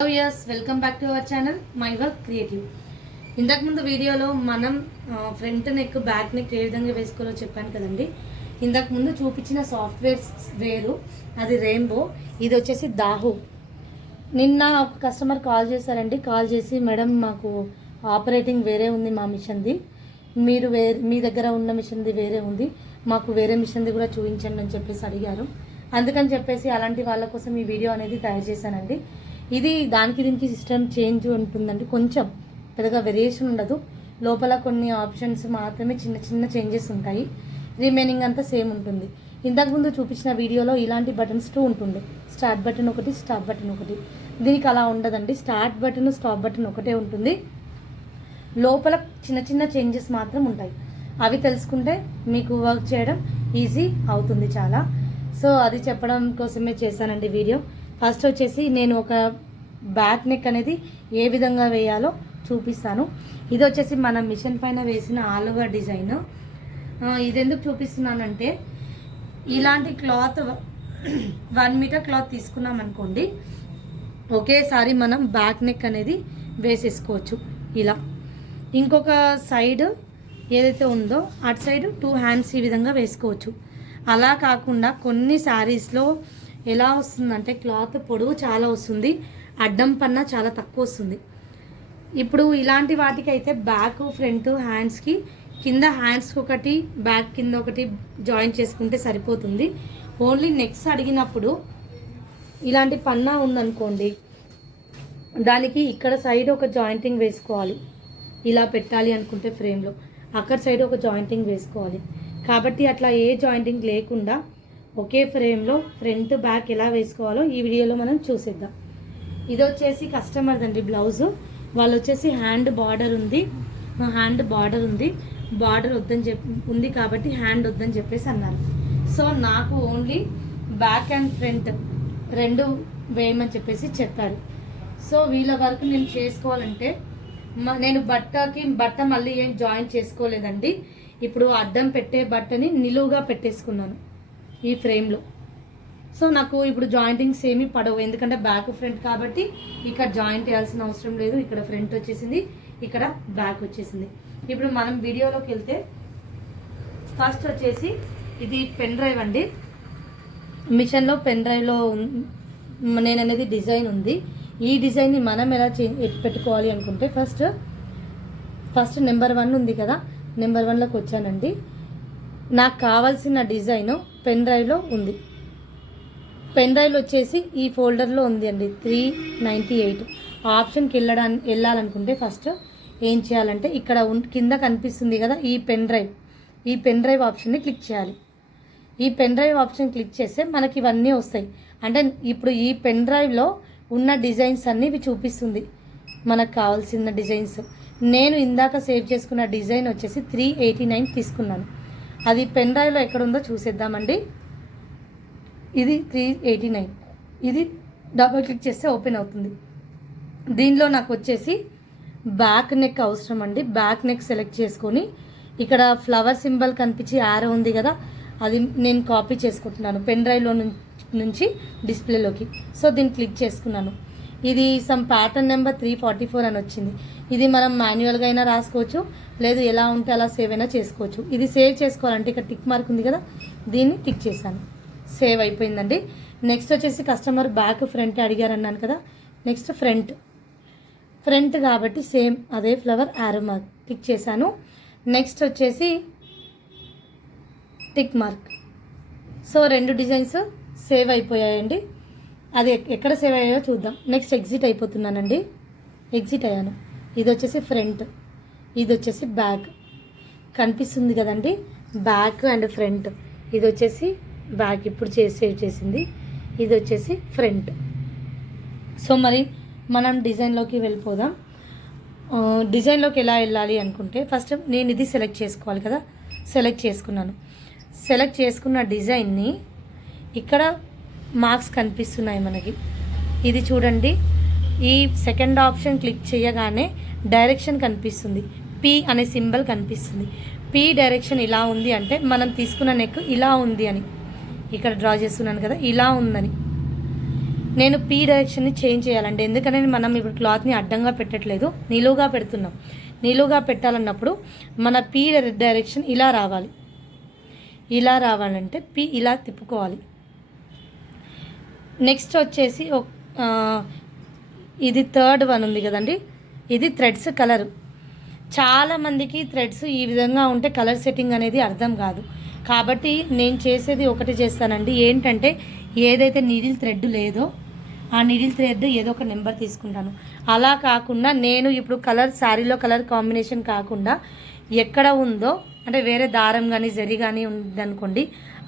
Hello yes welcome back to our channel my work creative. ఇంతకుముందు వీడియోలో మనం front neck back neck ఏ విధంగా వేసుకోవాలో చెప్పాను కదండి. ఇంతకుముందు చూపించిన సాఫ్ట్వేర్స్ వేరు, అది రెయిన్బో, ఇది వచ్చేసి దాహు. నిన్న ఒక కస్టమర్ కాల్ చేశారండి. కాల్ చేసి మేడం మాకు ఆపరేటింగ్ వేరే ఉంది, మా మిషన్ది మీరు మీ దగ్గర ఉన్న మిషన్ది వేరే ఉంది, మాకు వేరే మిషన్ది కూడా చూపించండి అని చెప్పేసి అడిగారు. అందుకని చెప్పేసి అలాంటి వాళ్ళ కోసం ఈ వీడియో అనేది తయారు చేశానండి. ఇది దానికి దీనికి సిస్టమ్ చేంజ్ ఉంటుందండి, కొంచెం పెద్దగా వేరియేషన్ ఉండదు. లోపల కొన్ని ఆప్షన్స్ మాత్రమే చిన్న చిన్న చేంజెస్ ఉంటాయి, రిమైనింగ్ అంతా సేమ్ ఉంటుంది. ఇంతకుముందు చూపించిన వీడియోలో ఇలాంటి బటన్స్ 2 ఉంటుండే, స్టార్ట్ బటన్ ఒకటి, స్టాప్ బటన్ ఒకటి. దీనికి అలా ఉండదండి, స్టార్ట్ బటన్ స్టాప్ బటన్ ఒకటే ఉంటుంది. లోపల చిన్న చిన్న చేంజెస్ మాత్రం ఉంటాయి. అవి తెలుసుకుంటే మీకు వర్క్ చేయడం ఈజీ అవుతుంది చాలా. సో అది చెప్పడం కోసమే చేశానండి వీడియో. ఫస్ట్ వచ్చేసి నేను ఒక బ్యాక్ నెక్ అనేది ఏ విధంగా వేయాలో చూపిస్తాను. ఇది వచ్చేసి మన మిషన్ పైన వేసిన ఆల్ ఓవర్ డిజైన్. ఇది ఎందుకు చూపిస్తున్నానంటే, ఇలాంటి క్లాత్ 1 మీటర్ క్లాత్ తీసుకున్నాం అనుకోండి, ఒకేసారి మనం బ్యాక్ నెక్ అనేది వేసేసుకోవచ్చు. ఇలా ఇంకొక సైడ్ ఏదైతే ఉందో అటు సైడ్ 2 హ్యాండ్స్ ఈ విధంగా వేసుకోవచ్చు. అలా కాకుండా కొన్ని శారీస్లో ఎలా వస్తుందంటే క్లాత్ పొడవు చాలా వస్తుంది, అడ్డం పన్నా చాలా తక్కువ వస్తుంది. ఇప్పుడు ఇలాంటి వాటికి అయితే బ్యాక్ ఫ్రంట్ హ్యాండ్స్కి కింద హ్యాండ్స్కి ఒకటి, బ్యాక్ కింద ఒకటి జాయిన్ చేసుకుంటే సరిపోతుంది. ఓన్లీ నెక్స్ అడిగినప్పుడు ఇలాంటి పన్నా ఉందనుకోండి, దానికి ఇక్కడ సైడ్ ఒక జాయింటింగ్ వేసుకోవాలి. ఇలా పెట్టాలి అనుకుంటే ఫ్రేమ్లో అక్కడ సైడ్ ఒక జాయింటింగ్ వేసుకోవాలి. కాబట్టి అట్లా ఏ జాయింటింగ్ లేకుండా ఒకే ఫ్రేమ్లో ఫ్రంట్ బ్యాక్ ఎలా వేసుకోవాలో ఈ వీడియోలో మనం చూసేద్దాం. ఇది వచ్చేసి కస్టమర్ దండి బ్లౌజు. వాళ్ళు వచ్చేసి హ్యాండ్ బార్డర్ ఉంది, బార్డర్ వద్దని ఉంది కాబట్టి హ్యాండ్ వద్దని చెప్పేసి అన్నారు. సో నాకు ఓన్లీ బ్యాక్ అండ్ ఫ్రంట్ 2 వేయమని చెప్పేసి చెప్పారు. సో వీళ్ళ వరకు నేను చేసుకోవాలంటే నేను బట్ట మళ్ళీ ఏం జాయిన్ చేసుకోలేదండి. ఇప్పుడు అడ్డం పెట్టే బట్టని నిలువుగా పెట్టేసుకున్నాను ఈ ఫ్రేమ్లో. సో నాకు ఇప్పుడు జాయింటింగ్స్ ఏమీ పడవు, ఎందుకంటే బ్యాక్ ఫ్రంట్ కాబట్టి ఇక్కడ జాయింట్ వేయాల్సిన అవసరం లేదు. ఇక్కడ ఫ్రంట్ వచ్చేసింది, ఇక్కడ బ్యాక్ వచ్చేసింది. ఇప్పుడు మనం వీడియోలోకి వెళ్తే ఫస్ట్ వచ్చేసి ఇది పెన్ డ్రైవ్ అండి. మిషన్లో పెన్ డ్రైవ్లో నేను అనేది డిజైన్ ఉంది. ఈ డిజైన్ని మనం ఎలా పెట్టుకోవాలి అనుకుంటే ఫస్ట్ నెంబర్ 1 ఉంది కదా, నెంబర్ 1లోకి వచ్చానండి. నాకు కావాల్సిన డిజైను పెన్ డ్రైవ్లో ఉంది. పెన్ డ్రైవ్లో వచ్చేసి ఈ ఫోల్డర్లో ఉంది అండి 398. ఆప్షన్కి వెళ్ళాలనుకుంటే ఫస్ట్ ఏం చేయాలంటే ఇక్కడ కింద కనిపిస్తుంది కదా ఈ పెన్ డ్రైవ్ ఆప్షన్ని క్లిక్ చేయాలి. ఈ పెన్ డ్రైవ్ ఆప్షన్ క్లిక్ చేస్తే మనకి ఇవన్నీ వస్తాయి. అంటే ఇప్పుడు ఈ పెన్ డ్రైవ్లో ఉన్న డిజైన్స్ అన్నీ ఇవి చూపిస్తుంది, మనకు కావాల్సిన డిజైన్స్. నేను ఇందాక సేవ్ చేసుకున్న డిజైన్ వచ్చేసి 389 తీసుకున్నాను. అది పెన్ డ్రైవ్లో ఎక్కడుందో చూసేద్దామండి. ఇది 389, ఇది డబుల్ క్లిక్ చేస్తే ఓపెన్ అవుతుంది. దీనిలో నాకు వచ్చేసి బ్యాక్ నెక్ అవసరం అండి. బ్యాక్ నెక్ సెలెక్ట్ చేసుకొని ఇక్కడ ఫ్లవర్ సింబల్ కనిపించి యారో ఉంది కదా, అది నేను కాపీ చేసుకుంటున్నాను పెన్ డ్రైవ్లో నుంచి డిస్ప్లేలోకి. సో దీన్ని క్లిక్ చేసుకున్నాను. ఇది సమ్ ప్యాటర్న్ నెంబర్ 344 అని వచ్చింది. ఇది మనం మాన్యువల్గా అయినా రాసుకోవచ్చు, లేదు ఎలా ఉంటే అలా సేవ్ అయినా చేసుకోవచ్చు. ఇది సేవ్ చేసుకోవాలంటే ఇక్కడ టిక్ మార్క్ ఉంది కదా, దీన్ని టిక్ చేశాను, సేవ్ అయిపోయిందండి. నెక్స్ట్ వచ్చేసి కస్టమర్ బ్యాక్ ఫ్రంట్ అడిగారన్నాను కదా, నెక్స్ట్ ఫ్రంట్ కాబట్టి సేమ్ అదే ఫ్లవర్ యారో మార్క్ టిక్ చేశాను. నెక్స్ట్ వచ్చేసి tick mark. So 2 designs save అయిపోయాయండి. అది ఎక్కడ సేవ్ అయ్యాయో చూద్దాం. నెక్స్ట్ ఎగ్జిట్ అయిపోతున్నానండి, ఎగ్జిట్ అయ్యాను. ఇది వచ్చేసి ఫ్రంట్, ఇది వచ్చేసి బ్యాక్ కనిపిస్తుంది కదండి, బ్యాక్ అండ్ ఫ్రంట్. ఇది వచ్చేసి బ్యాక్ ఇప్పుడు సేవ్ చేసింది, ఇది వచ్చేసి ఫ్రంట్. సో మరి మనం డిజైన్లోకి వెళ్ళిపోదాం. డిజైన్లోకి ఎలా వెళ్ళాలి అనుకుంటే ఫస్ట్ నేను ఇది సెలెక్ట్ చేసుకోవాలి కదా, సెలెక్ట్ చేసుకున్నాను. సెలెక్ట్ చేసుకున్న డిజైన్ని ఇక్కడ మార్క్స్ కనిపిస్తున్నాయి మనకి. ఇది చూడండి, ఈ సెకండ్ ఆప్షన్ క్లిక్ చేయగానే డైరెక్షన్ కనిపిస్తుంది, పి అనే సింబల్ కనిపిస్తుంది. పి డైరెక్షన్ ఇలా ఉంది అంటే మనం తీసుకున్న నెక్ ఇలా ఉంది అని ఇక్కడ డ్రా చేస్తున్నాను కదా, ఇలా ఉందని. నేను పీ డైరెక్షన్ని చేంజ్ చేయాలండి. ఎందుకంటే మనం ఇప్పుడు క్లాత్ని అడ్డంగా పెట్టట్లేదు, నిలువుగా పెడుతున్నాం. నిలువుగా పెట్టాలన్నప్పుడు మన పీ డైరెక్షన్ ఇలా రావాలి. ఇలా రావాలంటే పీ ఇలా తిప్పుకోవాలి. నెక్స్ట్ వచ్చేసి ఇది థర్డ్ వన్ ఉంది కదండి, ఇది థ్రెడ్స్ కలర్. చాలామందికి థ్రెడ్స్ ఈ విధంగా ఉంటే కలర్ సెట్టింగ్ అనేది అర్థం కాదు. కాబట్టి నేను చేసేది ఒకటి చేస్తానండి, ఏంటంటే ఏదైతే నీడిల్ థ్రెడ్ లేదో ఆ నీడిల్ థ్రెడ్ ఏదో ఒక నెంబర్ తీసుకుంటాను. అలా కాకుండా నేను ఇప్పుడు కలర్ శారీలో కలర్ కాంబినేషన్ కాకుండా ఎక్కడ ఉందో, అంటే వేరే దారం కానీ జరీ కానీ ఉందనుకోండి,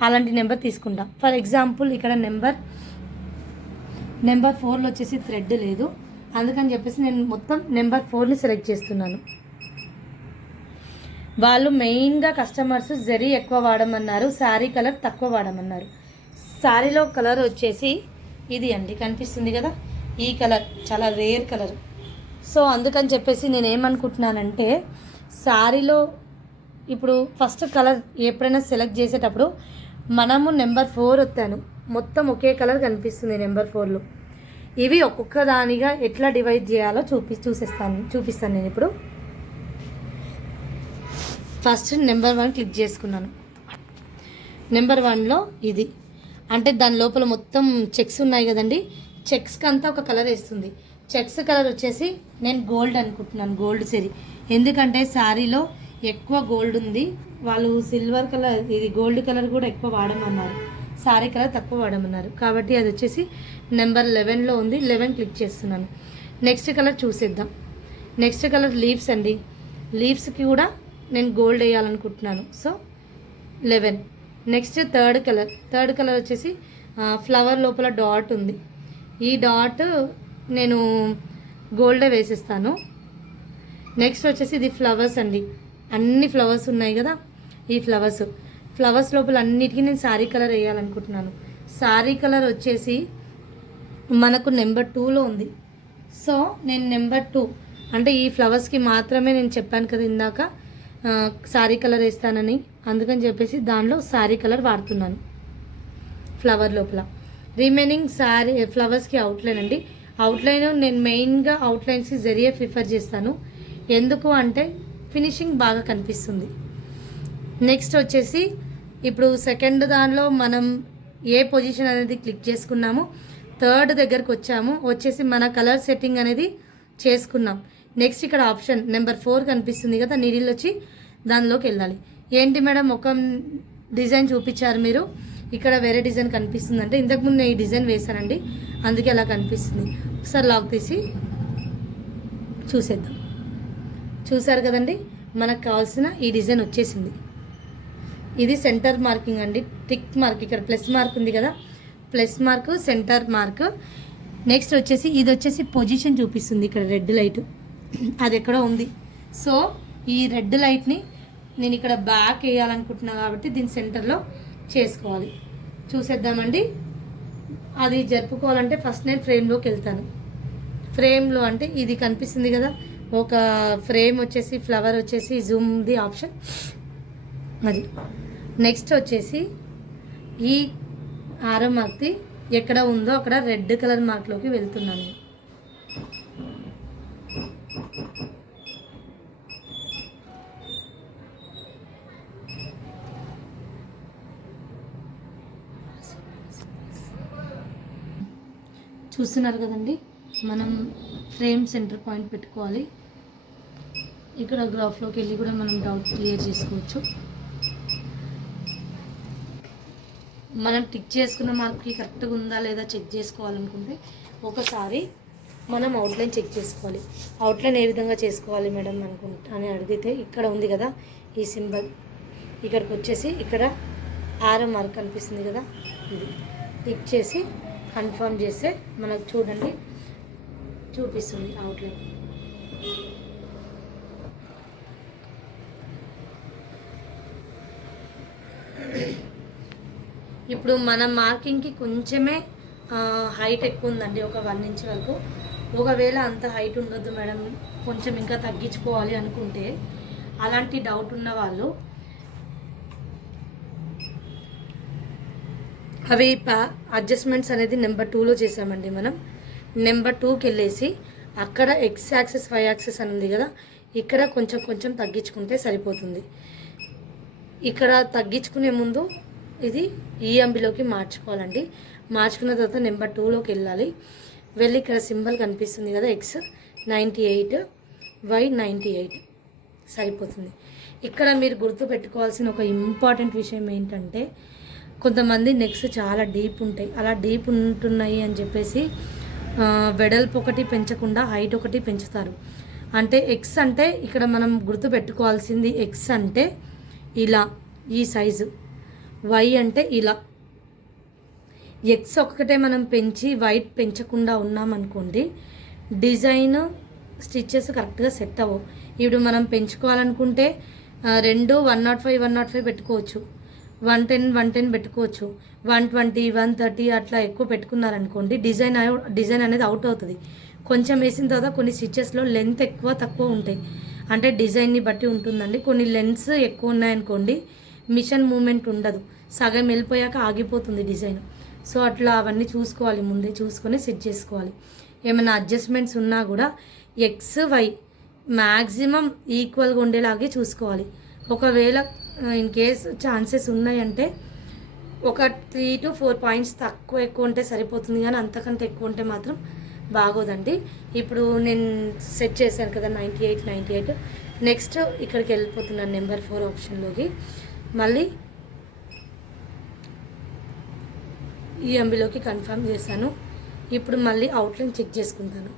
అలాంటి నెంబర్ తీసుకుంటా. ఫర్ ఎగ్జాంపుల్ ఇక్కడ నెంబర్ 4లో వచ్చేసి థ్రెడ్ లేదు, అందుకని చెప్పేసి నేను మొత్తం నెంబర్ 4ని సెలెక్ట్ చేస్తున్నాను. వాళ్ళు మెయిన్గా కస్టమర్స్ జరీ ఎక్కువ వాడమన్నారు, శారీ కలర్ తక్కువ వాడమన్నారు. శారీలో కలర్ వచ్చేసి ఇది అండి, కనిపిస్తుంది కదా, ఈ కలర్ చాలా రేర్ కలర్. సో అందుకని చెప్పేసి నేను ఏమనుకుంటున్నానంటే, శారీలో ఇప్పుడు ఫస్ట్ కలర్ ఎప్పుడైనా సెలెక్ట్ చేసేటప్పుడు మనము నెంబర్ 4 వస్తాను, మొత్తం ఒకే కలర్ కనిపిస్తుంది నెంబర్ 4లో. ఇవి ఒక్కొక్క దానిగా ఎట్లా డివైడ్ చేయాలో చూపిస్తాను నేను ఇప్పుడు. ఫస్ట్ నెంబర్ 1 క్లిక్ చేసుకున్నాను. నెంబర్ 1లో ఇది అంటే దాని లోపల మొత్తం చెక్స్ ఉన్నాయి కదండి, చెక్స్కి అంతా ఒక కలర్ వేస్తుంది. చెక్స్ కలర్ వచ్చేసి నేను గోల్డ్ అనుకుంటున్నాను, గోల్డ్ జరీ. ఎందుకంటే శారీలో ఎక్కువ గోల్డ్ ఉంది, వాళ్ళు సిల్వర్ కలర్, ఇది గోల్డ్ కలర్ కూడా ఎక్కువ వాడమన్నారు, శారీ కలర్ తక్కువ వాడమన్నారు. కాబట్టి అది వచ్చేసి నెంబర్ 11లో ఉంది, 11 క్లిక్ చేస్తున్నాను. నెక్స్ట్ కలర్ చూసేద్దాం. నెక్స్ట్ కలర్ లీవ్స్ అండి, లీవ్స్కి కూడా నేను గోల్డ్ వేయాలనుకుంటున్నాను. సో 11. నెక్స్ట్ థర్డ్ కలర్ వచ్చేసి ఫ్లవర్ లోపల డాట్ ఉంది, ఈ డాట్ నేను గోల్డే వేసేస్తాను. నెక్స్ట్ వచ్చేసి ఇది ఫ్లవర్స్ అండి, అన్ని ఫ్లవర్స్ ఉన్నాయి కదా, ఈ ఫ్లవర్స్ లోపల అన్నిటికీ నేను శారీ కలర్ వేయాలనుకుంటున్నాను. శారీ కలర్ వచ్చేసి మనకు నెంబర్ 2లో ఉంది. సో నేను నెంబర్ 2 అంటే ఈ ఫ్లవర్స్కి మాత్రమే నేను చెప్పాను కదా ఇందాక శారీ కలర్ వేస్తానని, అందుకని చెప్పేసి దానిలో శారీ కలర్ వాడుతున్నాను ఫ్లవర్ లోపల. రిమైనింగ్ శారీ ఫ్లవర్స్కి అవుట్లైన్ అండి, అవుట్లైన్ నేను మెయిన్గా అవుట్లైన్స్కి జరియే ప్రిఫర్ చేస్తాను. ఎందుకు అంటే ఫినిషింగ్ బాగా కనిపిస్తుంది. నెక్స్ట్ వచ్చేసి ఇప్పుడు సెకండ్ దానిలో మనం ఏ పొజిషన్ అనేది క్లిక్ చేసుకున్నాము, థర్డ్ దగ్గరకు వచ్చేసి మన కలర్ సెట్టింగ్ అనేది చేసుకున్నాం. నెక్స్ట్ ఇక్కడ ఆప్షన్ నెంబర్ 4 కనిపిస్తుంది కదా, నీడిల్ వచ్చి దానిలోకి వెళ్ళాలి. ఏంటి మేడం ఒక డిజైన్ చూపించారు మీరు, ఇక్కడ వేరే డిజైన్ కనిపిస్తుంది అంటే ఇంతకుముందు నేను ఈ డిజైన్ వేశానండి, అందుకే అలా కనిపిస్తుంది. ఒకసారి లాక్ తీసి చూసేద్దాం. చూసారు కదండి, మనకు కావాల్సిన ఈ డిజైన్ వచ్చేసింది. ఇది సెంటర్ మార్కింగ్ అండి, టిక్ మార్క్, ఇక్కడ ప్లస్ మార్క్ ఉంది కదా, plus mark centre mark. Next వచ్చేసి ఇది వచ్చేసి పొజిషన్ చూపిస్తుంది, ఇక్కడ రెడ్ లైట్ అది ఎక్కడో ఉంది. సో ఈ రెడ్ లైట్ని నేను ఇక్కడ బ్యాక్ వేయాలనుకుంటున్నాను కాబట్టి దీని సెంటర్లో చేసుకోవాలి. చూసేద్దామండి. అది జరుపుకోవాలంటే ఫస్ట్ నేను ఫ్రేమ్లోకి వెళ్తాను. ఫ్రేమ్లో అంటే ఇది కనిపిస్తుంది కదా, ఒక ఫ్రేమ్ వచ్చేసి ఫ్లవర్ వచ్చేసి జూమ్ది ఆప్షన్ అది. నెక్స్ట్ వచ్చేసి ఈ ఆరో మార్క్ది ఎక్కడ ఉందో అక్కడ రెడ్ కలర్ మార్క్లోకి వెళ్తున్నాను. చూస్తున్నారు కదండి, మనం ఫ్రేమ్ సెంటర్ పాయింట్ పెట్టుకోవాలి. ఇక్కడ గ్రాఫ్లోకి వెళ్ళి కూడా మనం డౌట్ క్లియర్ చేసుకోవచ్చు. మనం టిక్ చేసుకున్న మార్క్కి కరెక్ట్గా ఉందా లేదా చెక్ చేసుకోవాలనుకుంటే ఒకసారి మనం అవుట్లైన్ చెక్ చేసుకోవాలి. అవుట్లైన్ ఏ విధంగా చేసుకోవాలి మేడం అని అడిగితే ఇక్కడ ఉంది కదా ఈ సింబల్, ఇక్కడికి వచ్చేసి ఇక్కడ ఆరో మార్క్ కనిపిస్తుంది కదా, ఇది టిక్ చేసి కన్ఫర్మ్ చేస్తే మనకు చూడండి చూపిస్తుంది అవుట్లైన్. ఇప్పుడు మన మార్కింగ్కి కొంచెమే హైట్ ఎక్కువ ఉందండి, ఒక 1 ఇంచ్ వరకు. ఒకవేళ అంత హైట్ ఉండొద్దు మేడం, కొంచెం ఇంకా తగ్గించుకోవాలి అనుకుంటే, అలాంటి డౌట్ ఉన్న వాళ్ళు అవి అడ్జస్ట్మెంట్స్ అనేది నెంబర్ 2లో చేసామండి. మనం నెంబర్ 2కి వెళ్ళేసి అక్కడ ఎక్స్ యాక్సెస్ వై యాక్సెస్ అని ఉంది కదా, ఇక్కడ కొంచెం కొంచెం తగ్గించుకుంటే సరిపోతుంది. ఇక్కడ తగ్గించుకునే ముందు ఇది ఈఎంబిలోకి మార్చుకోవాలండి. మార్చుకున్న తర్వాత నెంబర్ 2లోకి వెళ్ళాలి. వెళ్ళి ఇక్కడ సింబల్ కనిపిస్తుంది కదా, ఎక్స్ 98 వై 98 సరిపోతుంది. ఇక్కడ మీరు గుర్తుపెట్టుకోవాల్సిన ఒక ఇంపార్టెంట్ విషయం ఏంటంటే, కొంతమంది నెక్స్ చాలా డీప్ ఉంటాయి. అలా డీప్ ఉంటున్నాయి అని చెప్పేసి వెడల్పు ఒకటి పెంచకుండా హైట్ ఒకటి పెంచుతారు. అంటే ఎక్స్ అంటే ఇక్కడ మనం గుర్తుపెట్టుకోవాల్సింది, ఎక్స్ అంటే ఇలా ఈ సైజు, వై అంటే ఇలా. ఎక్స్ ఒక్కటే మనం పెంచి వైట్ పెంచకుండా ఉన్నామనుకోండి, డిజైన్ స్టిచ్చెస్ కరెక్ట్గా సెట్ అవ్వవు. ఇప్పుడు మనం పెంచుకోవాలనుకుంటే 2 105 105 పెట్టుకోవచ్చు, 110 పెట్టుకోవచ్చు, 120 130 అట్లా ఎక్కువ పెట్టుకున్నారనుకోండి, డిజైన్ అనేది అవుట్ అవుతుంది. కొంచెం వేసిన తర్వాత కొన్ని స్టిచ్చెస్లో లెంత్ ఎక్కువ తక్కువ ఉంటాయి. అంటే డిజైన్ని బట్టి ఉంటుందండి. కొన్ని లెన్స్ ఎక్కువ ఉన్నాయనుకోండి, మిషన్ మూమెంట్ ఉండదు, సగం వెళ్ళిపోయాక ఆగిపోతుంది డిజైన్. సో అట్లా అవన్నీ చూసుకోవాలి, ముందే చూసుకొని సెట్ చేసుకోవాలి. ఏమైనా అడ్జస్ట్మెంట్స్ ఉన్నా కూడా ఎక్స్ వై మ్యాక్సిమం ఈక్వల్గా ఉండేలాగే చూసుకోవాలి. ఒకవేళ ఇన్ కేస్ ఛాన్సెస్ ఉన్నాయంటే ఒక 3 to 4 పాయింట్స్ తక్కువ ఎక్కువ ఉంటే సరిపోతుంది, కానీ అంతకంటే ఎక్కువ ఉంటే మాత్రం బాగోదండి. ఇప్పుడు నేను సెట్ చేశాను కదా 98. నెక్స్ట్ ఇక్కడికి వెళ్ళిపోతున్నాను నెంబర్ 4 ఆప్షన్లోకి. మళ్ళీ ఈఎంబిలోకి కన్ఫర్మ్ చేశాను. ఇప్పుడు మళ్ళీ అవుట్లైన్ చెక్ చేసుకుంటాను.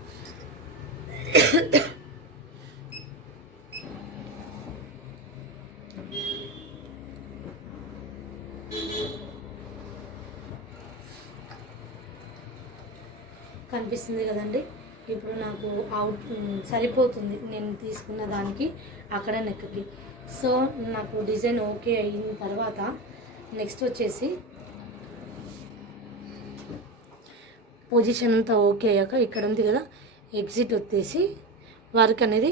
కనిపిస్తుంది కదండి. ఇప్పుడు నాకు సరిపోతుంది నేను తీసుకున్న దానికి, అక్కడ నెక్కి. సో నాకు డిజైన్ ఓకే అయిన తర్వాత నెక్స్ట్ వచ్చేసి పొజిషన్ అంతా ఓకే అయ్యాక ఇక్కడ ఉంది కదా, ఎగ్జిట్ వచ్చేసి వర్క్ అనేది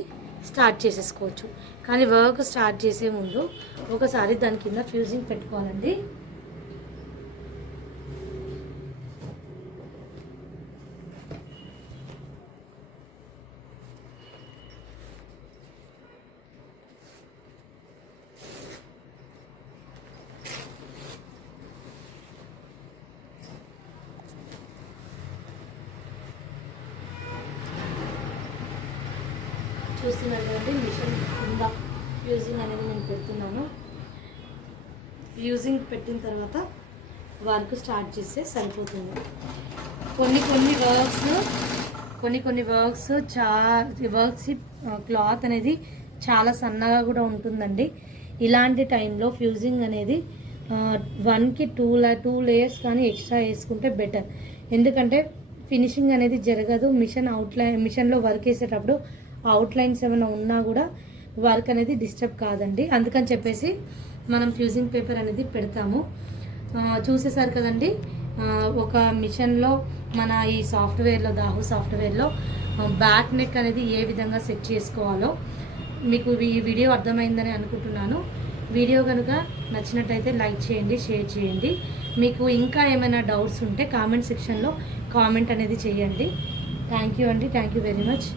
స్టార్ట్ చేసేసుకోవచ్చు. కానీ వర్క్ స్టార్ట్ చేసే ముందు ఒకసారి దాని కింద ఫ్యూజింగ్ పెట్టుకోవాలండి. చూస్తున్నారు కదండి, మిషన్ కింద ఫ్యూజింగ్ అనేది నేను పెడుతున్నాను. ఫ్యూజింగ్ పెట్టిన తర్వాత వర్క్ స్టార్ట్ చేస్తే సరిపోతుంది. కొన్ని వర్క్స్ క్లాత్ అనేది చాలా సన్నగా కూడా ఉంటుందండి. ఇలాంటి టైంలో ఫ్యూజింగ్ అనేది 1కి 2 లేయర్స్ కానీ ఎక్స్ట్రా వేసుకుంటే బెటర్. ఎందుకంటే ఫినిషింగ్ అనేది జరగదు. మిషన్లో వర్క్ వేసేటప్పుడు అవుట్లైన్స్ ఏమైనా ఉన్నా కూడా వర్క్ అనేది డిస్టర్బ్ కాదండి. అందుకని చెప్పేసి మనం ఫ్యూజింగ్ పేపర్ అనేది పెడతాము. చూసేసారు కదండి, ఒక మిషన్లో మన ఈ సాఫ్ట్వేర్లో, దాహు సాఫ్ట్వేర్లో బ్యాక్ నెక్ అనేది ఏ విధంగా సెట్ చేసుకోవాలో మీకు ఈ వీడియో అర్థమైందని అనుకుంటున్నాను. వీడియో కనుక నచ్చినట్టయితే లైక్ చేయండి, షేర్ చేయండి. మీకు ఇంకా ఏమైనా డౌట్స్ ఉంటే కామెంట్ సెక్షన్లో కామెంట్ అనేది చేయండి. థ్యాంక్ యూ అండి, థ్యాంక్ యూ వెరీ మచ్.